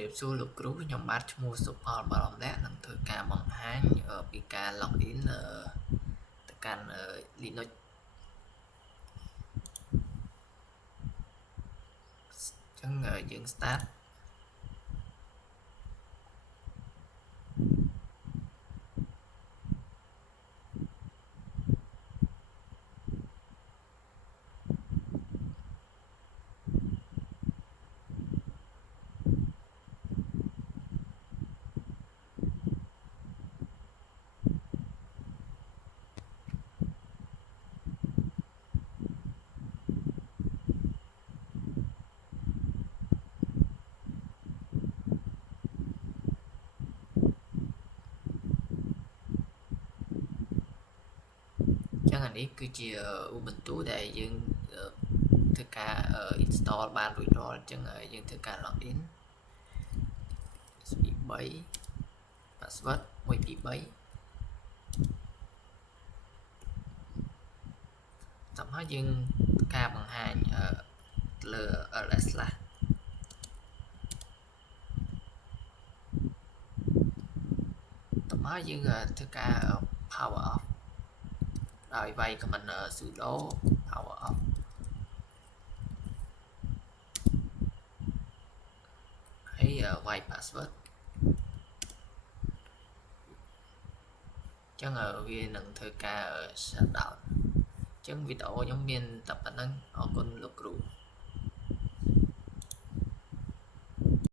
រៀបសួរលោកគ្រូខ្ញុំបាទឈ្មោះសុផលបារម្ភដែរនឹងធ្វើការបង្ហាញពីការ login ទៅកាន់ Linux អញ្ចឹងយើង start ចឹងអានេះគឺជា Ubuntu ដែលយើងធ្វើការ install បានរួចរាល់អញ្ចឹងយើងធ្វើការ login SP3 password 123តាមហើយយើងការបង្ហាញលើ ls/ តាមហើយយើងធ្វើការ power off ដោយវាយ command sudo power off ហើយវាយ password ចឹងវានឹងធ្វើការ shut down ចឹងវីដេអូខ្ញុំមានតែប៉ុណ្្នឹងអរគុណលោកគ្រូ